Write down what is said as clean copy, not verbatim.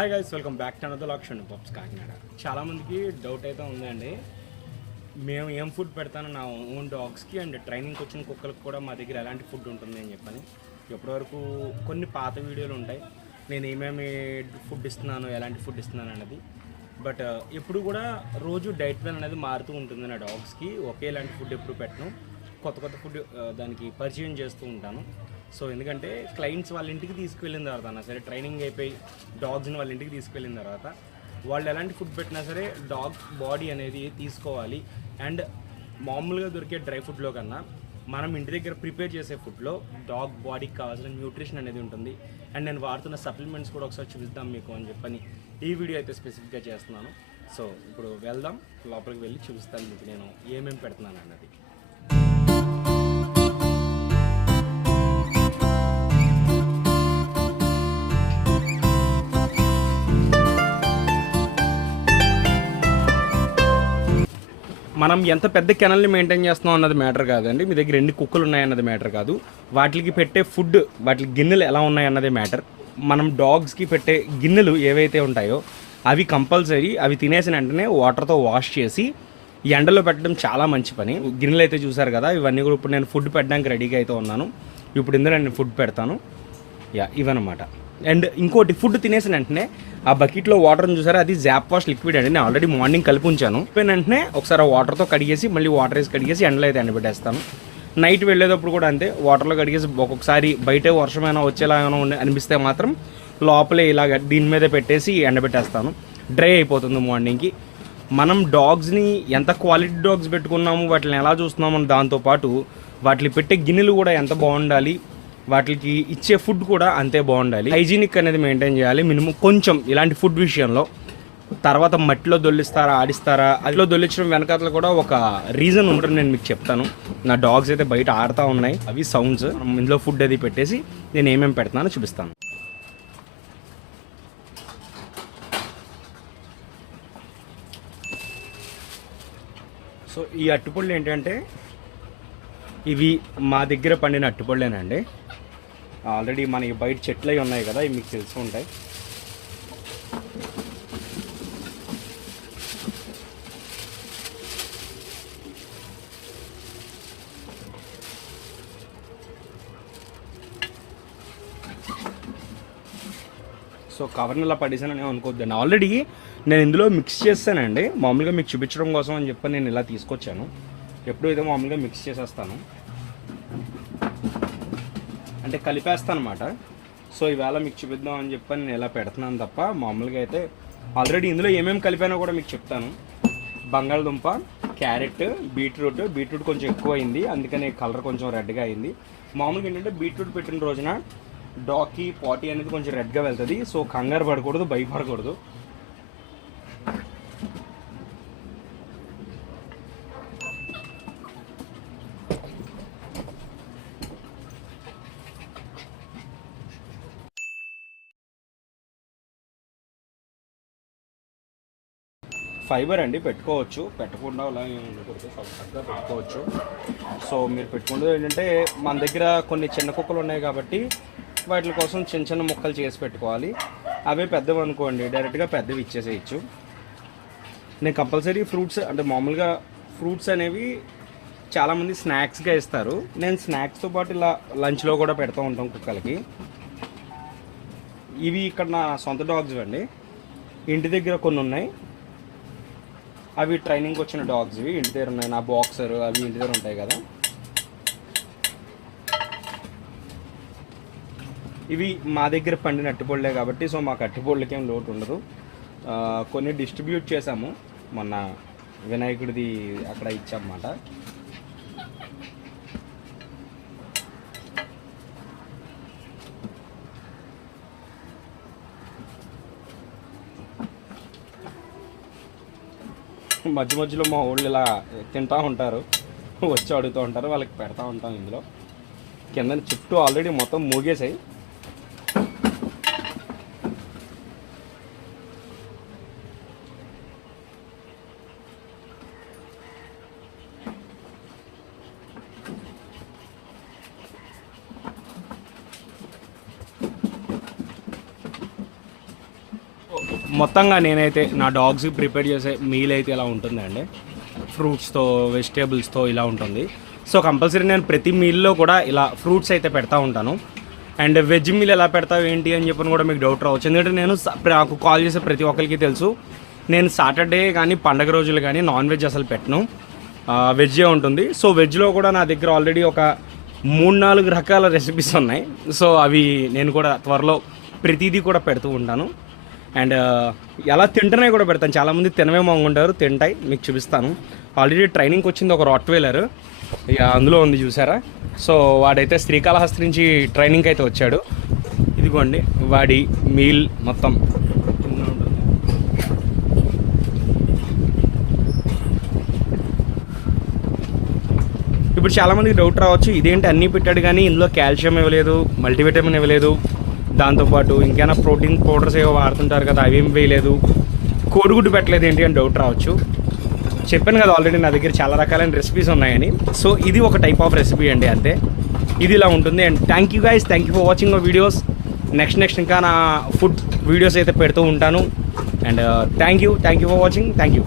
Hi guys, welcome back to another vlog Shannu pops Kakinada. చాలామందికి doubt అయితే ఉందండి, మేము ఏం ఫుడ్ పెడతాను నా ఓన్ డాగ్స్కి అండ్ ట్రైనింగ్కి వచ్చిన కుక్కలకు కూడా మా దగ్గర ఎలాంటి ఫుడ్ ఉంటుంది అని చెప్పని. ఇప్పటివరకు కొన్ని పాత వీడియోలు ఉంటాయి నేను ఏమేమి ఫుడ్ ఇస్తున్నాను, ఎలాంటి ఫుడ్ ఇస్తున్నాను అన్నది. బట్ ఎప్పుడు కూడా రోజు డైట్ ప్లాన్ అనేది మారుతూ ఉంటుంది నా డాగ్స్కి. ఒకేలాంటి ఫుడ్ ఎప్పుడు పెట్టను, కొత్త కొత్త ఫుడ్ దానికి పరిచయం చేస్తూ ఉంటాను. సో ఎందుకంటే క్లయింట్స్ వాళ్ళ ఇంటికి తీసుకువెళ్ళిన తర్వాత అన్నా సరే, ట్రైనింగ్ అయిపోయి డాగ్స్ని వాళ్ళ ఇంటికి తీసుకువెళ్ళిన తర్వాత వాళ్ళు ఎలాంటి ఫుడ్ పెట్టినా సరే డాగ్ బాడీ అనేది తీసుకోవాలి. అండ్ మామూలుగా దొరికే డ్రై ఫుడ్లో కన్నా మనం ఇంటి దగ్గర ప్రిపేర్ చేసే ఫుడ్లో డాగ్ బాడీకి కావాల్సిన న్యూట్రిషన్ అనేది ఉంటుంది. అండ్ నేను వాడుతున్న సప్లిమెంట్స్ కూడా ఒకసారి చూపిద్దాం మీకు అని చెప్పని ఈ వీడియో అయితే స్పెసిఫిక్గా చేస్తున్నాను. సో ఇప్పుడు వెళ్దాం, లోపలికి వెళ్ళి చూపిస్తాను మీకు నేను ఏమేమి పెడుతున్నాను అన్నది. మనం ఎంత పెద్ద కెనల్ని మెయింటైన్ చేస్తున్నాం అన్నది మ్యాటర్ కాదండి. మీ దగ్గర ఎన్ని కుక్కలు ఉన్నాయన్నది మ్యాటర్ కాదు. వాటికి పెట్టే ఫుడ్, వాటి గిన్నెలు ఎలా ఉన్నాయన్నదే మ్యాటర్. మనం డాగ్స్కి పెట్టే గిన్నెలు ఏవైతే ఉంటాయో అవి కంపల్సరీ అవి తినేసిన వెంటనే వాటర్తో వాష్ చేసి ఎండలో పెట్టడం చాలా మంచి పని. గిన్నెలు అయితే చూసారు కదా, ఇవన్నీ కూడా ఇప్పుడు నేను ఫుడ్ పెట్టడానికి రెడీగా అయితే ఉన్నాను. ఇప్పుడు ఇందులో నేను ఫుడ్ పెడతాను. ఇవన్నమాట. అండ్ ఇంకోటి, ఫుడ్ తినేసిన వెంటనే ఆ బకెట్లో వాటర్ని చూసారా, అది జాప్ వాష్ లిక్విడ్ అండి. నేను ఆల్రెడీ మార్నింగ్ కలిపి ఉంచాను. వెంటనే ఒకసారి వాటర్తో కడిగేసి మళ్ళీ వాటర్ వేసి కడిగేసి ఎండలో అయితే ఎండబెట్టేస్తాను. నైట్ వెళ్ళేటప్పుడు కూడా అంతే, వాటర్లో కడిగేసి ఒక్కొక్కసారి బయట వర్షమైనా వచ్చేలా అనిపిస్తే మాత్రం లోపలే ఇలాగ దీని మీద పెట్టేసి ఎండబెట్టేస్తాను. డ్రై అయిపోతుంది మార్నింగ్కి. మనం డాగ్స్ని ఎంత క్వాలిటీ డాగ్స్ పెట్టుకున్నాము, వాటిని ఎలా చూస్తున్నాము దాంతోపాటు వాటిని పెట్టే గిన్నెలు కూడా ఎంత బాగుండాలి, వాటికి ఇచ్చే ఫుడ్ కూడా అంతే బాగుండాలి. హైజీనిక్ అనేది మెయింటైన్ చేయాలి మినిమం కొంచెం ఇలాంటి ఫుడ్ విషయంలో. తర్వాత మట్టిలో దొల్లిస్తారా, ఆడిస్తారా, అదిలో దొల్లించడం వెనకాతలో కూడా ఒక రీజన్ ఉంటుంది, నేను మీకు చెప్తాను. నా డాగ్స్ అయితే బయట ఆడుతూ ఉన్నాయి, అవి సౌండ్స్. ఇందులో ఫుడ్ అది పెట్టేసి నేను ఏమేమి పెడుతున్నానో చూపిస్తాను. సో ఈ అట్టుపళ్ళు ఏంటంటే ఇవి మా దగ్గర పండిన అట్టుపళ్ళేనండి. ఆల్రెడీ మనకి బయట చెట్లు అవి ఉన్నాయి కదా, ఇవి మీకు తెలిసి ఉంటాయి. సో కవర్ని ఇలా పడేసానని అనుకోవద్దండి. ఆల్రెడీ నేను ఇందులో మిక్స్ చేస్తానండి, మామూలుగా మీకు చూపించడం కోసం అని చెప్పి నేను ఇలా తీసుకొచ్చాను. ఎప్పుడు అయితే మామూలుగా మిక్స్ చేసేస్తాను, అంటే కలిపేస్తాను అనమాట. సో ఈవేళ మీకు చూపిద్దాం అని చెప్పి నేను ఇలా పెడుతున్నాను తప్ప మామూలుగా అయితే ఆల్రెడీ ఇందులో ఏమేమి కలిపానో కూడా మీకు చెప్తాను. బంగాళదుంప, క్యారెట్, బీట్రూట్ కొంచెం ఎక్కువ అయింది, అందుకని కలర్ కొంచెం రెడ్గా అయింది. మామూలుగా ఏంటంటే బీట్రూట్ పెట్టిన రోజున డాగ్కి పాటీ అనేది కొంచెం రెడ్గా వెళ్తుంది. సో కంగారు పడకూడదు, భయపడకూడదు. ఫైబర్ అండి, పెట్టుకోవచ్చు, పెట్టకుండా అలా ఉండకూడదు, చక్కగా పెట్టుకోవచ్చు. సో మీరు పెట్టుకుంటే ఏంటంటే మన దగ్గర కొన్ని చిన్న కుక్కలు ఉన్నాయి కాబట్టి వాటి కోసం చిన్న చిన్న ముక్కలు చేసి పెట్టుకోవాలి. అవే పెద్దవి అనుకోండి డైరెక్ట్గా పెద్దవి ఇచ్చేసేయచ్చు. నేను కంపల్సరీ ఫ్రూట్స్, అంటే మామూలుగా ఫ్రూట్స్ అనేవి చాలామంది స్నాక్స్గా ఇస్తారు. నేను స్నాక్స్తో పాటు ఇలా లంచ్లో కూడా పెడతా ఉంటాం కుక్కలకి. ఇవి ఇక్కడ నా సొంత డాగ్స్ అండి, ఇంటి దగ్గర కొన్ని ఉన్నాయి. అవి ట్రైనింగ్కి వచ్చిన డాగ్స్, ఇవి ఇంటి దగ్గర ఉన్నాయి. నా బాక్సర్ అవి ఇంటి దగ్గర ఉంటాయి కదా. ఇవి మా దగ్గర పండిన అట్టిపొళ్ళే కాబట్టి సో మాకు అట్టిపొళ్ళకి ఏం లోటు ఉండదు. కొన్ని డిస్ట్రిబ్యూట్ చేసాము, మొన్న వినాయకుడిది అక్కడ ఇచ్చామన్నమాట. మధ్య మధ్యలో మా ఊళ్ళు ఇలా తింటూ ఉంటారు, వచ్చి అడుగుతూ ఉంటారు, వాళ్ళకి పెడతా ఉంటాం. ఇందులో కింద చుట్టూ ఆల్రెడీ మొత్తం మూగేసాయి. మొత్తంగా నేనైతే నా డాగ్స్కి ప్రిపేర్ చేసే మీల్ అయితే ఇలా ఉంటుందండి. ఫ్రూట్స్తో వెజిటేబుల్స్తో ఇలా ఉంటుంది. సో కంపల్సరీ నేను ప్రతి మీల్లో కూడా ఇలా ఫ్రూట్స్ అయితే పెడతా ఉంటాను. అండ్ వెజ్ మీల్ ఎలా పెడతావు ఏంటి అని చెప్పని కూడా మీకు డౌట్ రావచ్చు. ఎందుకంటే నేను నాకు కాల్ చేసే ప్రతి ఒక్కరికి తెలుసు, నేను సాటర్డే కానీ పండగ రోజులు కానీ నాన్ వెజ్ అసలు పెట్టను, వెజ్జే ఉంటుంది. సో వెజ్లో కూడా నా దగ్గర ఆల్రెడీ ఒక 3-4 రకాల రెసిపీస్ ఉన్నాయి. సో అవి నేను కూడా త్వరలో ప్రతిదీ కూడా పెడుతూ ఉంటాను. అండ్ ఎలా తింటనే కూడా పెడతాను. చాలామంది తినవేమో అనుకుంటారు, తింటాయి, మీకు చూపిస్తాను. ఆల్రెడీ ట్రైనింగ్కి వచ్చింది ఒక రాట్వైలర్, ఇక అందులో ఉంది చూసారా. సో వాడైతే శ్రీకాళహస్తి నుంచి ట్రైనింగ్కి అయితే వచ్చాడు. ఇదిగోండి వాడి మీల్ మొత్తం. ఇప్పుడు చాలామందికి డౌట్ రావచ్చు, ఇదేంటి అన్నీ పెట్టాడు కానీ ఇందులో కాల్షియం ఇవ్వలేదు, మల్టీవిటమిన్ ఇవ్వలేదు, దాంతోపాటు ఇంకేమైనా ప్రోటీన్ పౌడర్స్ ఏవో వాడుతుంటారు కదా అవేం వేయలేదు, కోడిగుడ్డు పెట్టలేదు ఏంటి అని డౌట్ రావచ్చు. చెప్పాను కదా ఆల్రెడీ నా దగ్గర చాలా రకాలైన రెసిపీస్ ఉన్నాయని. సో ఇది ఒక టైప్ ఆఫ్ రెసిపీ అండి, అంతే. ఇది ఇలా ఉంటుంది. And thank you guys, thank you for watching our videos. Next ఇంకా నా ఫుడ్ వీడియోస్ అయితే పెడుతూ ఉంటాను. And thank you for watching. Thank you.